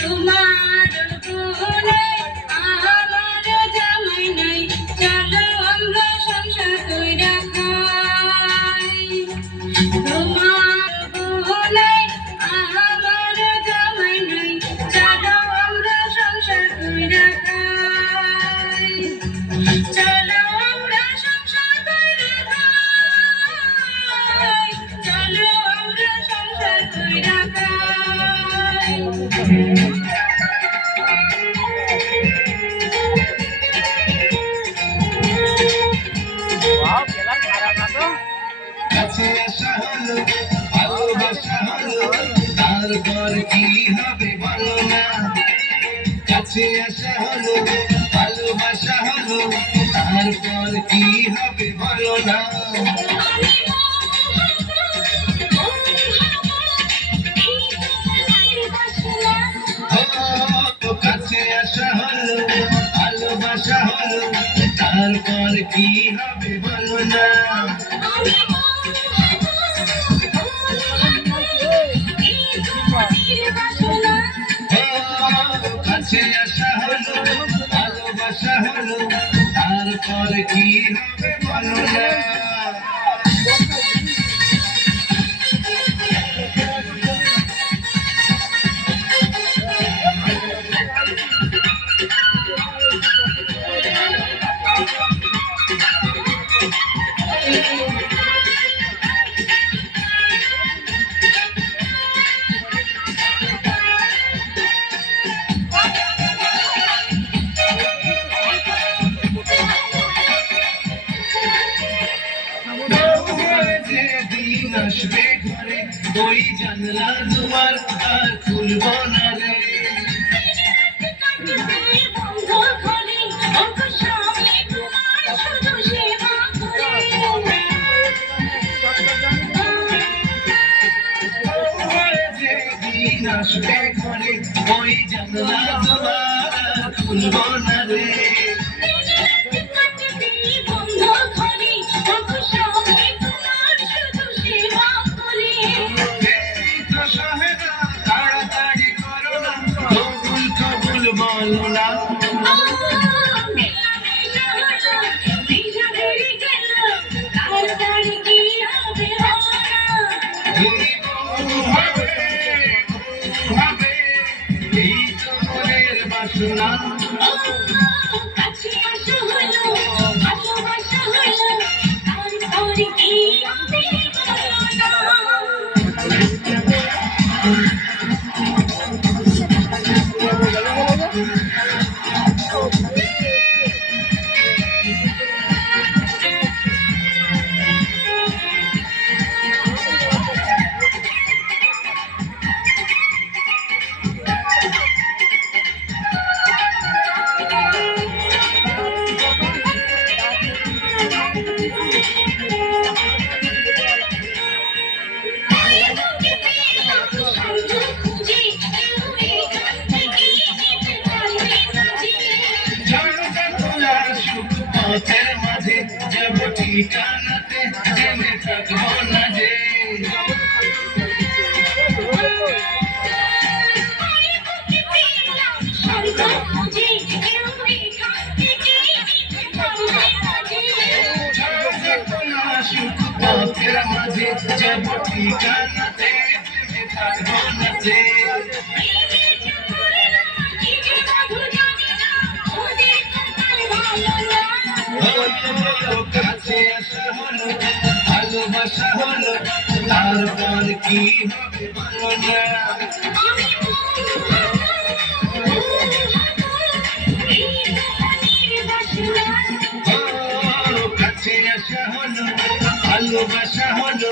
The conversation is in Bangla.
তোমার ভুলে আমার জামাই নাই, চলো আমরা সংসার কইরা খাই। তোমার ভুলে আমার জামাই নাই, চলো আমরা সংসার কইরা খাই। চলো আমরা সংসার কইরা খাই, চলো আমরা সংসার কইরা খাই। কাছে আসা হলো, ভালোবাসা হলো, তারপর কি হবে বলো না। কাছে আসা হলো, ভালোবাসা হলো, তারপর কি হবে বলো না। কাছে আসা হলো, ভালোবাসা হলো, তারপর কি হবে বলো না। কাছে আসা হলো, ভালোবাসা হলো, তারপর কি হবে বলো না। যেদিন আসবে ঘরে, ওই জানলা দুয়ার আর খুলব না রে। যেদিন আসবে ঘরে, ওই জানলা দুয়ার আর খুলব না রে। তাড়াতাড়ি করো না, কবুল কবুল বলো না। এই তো মনের বাসনা। কাছে আসা হলো, ভালোবাসা হলো, তারপর কি হবে বলো না। পথের মাঝে যাব ঠিকানাতে, জেনে থাকবো না যে। পথের মাঝে যাব ঠিকানাতে, জেনে থাকবো না যে। কাছে আসা হলো, ভালোবাসা হলো, তারপর কি হবে বলো না। কাছে আসা হলো, ভালোবাসা হলো।